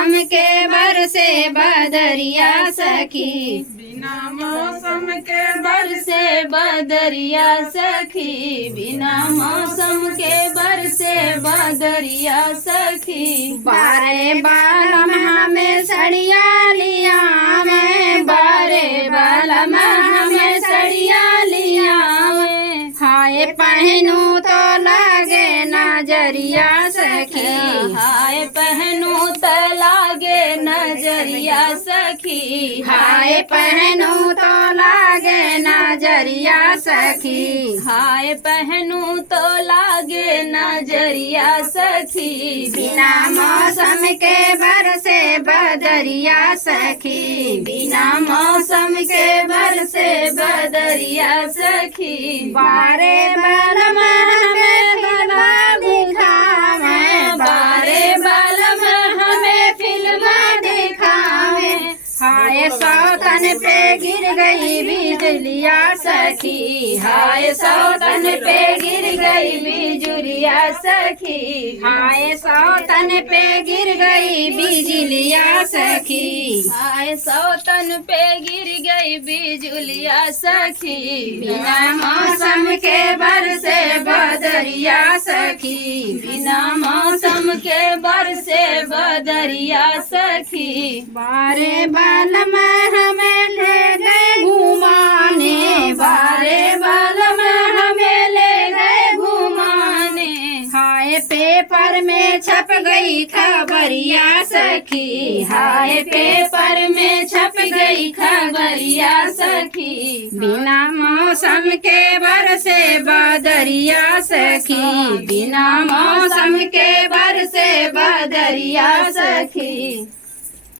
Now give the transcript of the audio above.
मौसम के बरसे बदरिया सखी, बिना मौसम के बरसे बदरिया सखी, बिना मौसम के बरसे बदरिया सखी। बारे बालम हमें सड़िया लिया मैं, बारे बालम हमें सड़िया लिया मैं। हाय पहनू तो लागे नजरिया सखी, हाय पहनू तो लागे नजरिया सखी, हाय पहनू तो लागे नजरिया सखी, हाय पहनू तो लागे नजरिया सखी। बिना मौसम के बरसे बदरिया सखी, बिना मौसम के बरसे बदरिया सखी। बारे बालम हमें फिल्म दिखावे, बारे बालम हमें फिल्म दिखावे। हाय सौतन पे गिर गई बिजलिया सखी, हाय सौतन पे गिर गई बिजुलिया सखी, हाय सौतन पे गिर गई बिजलिया सखी, हाय सौतन पे गिर गई बिजुलिया सखी। बिना मौसम के बरसे बदरिया सखी, बिना मौसम के बरसे बदरिया सखी। बारे बालम हमें ले गए घुमाने, बारे बालम हमें ले गए घुमाने। हाय पेपर में छप गई खबरिया सखी, हाय पेपर में छप गई खबरिया सखी। बिना मौसम के बरसे बदरिया सखी, बिना मौसम के बरसे बदरिया सखी।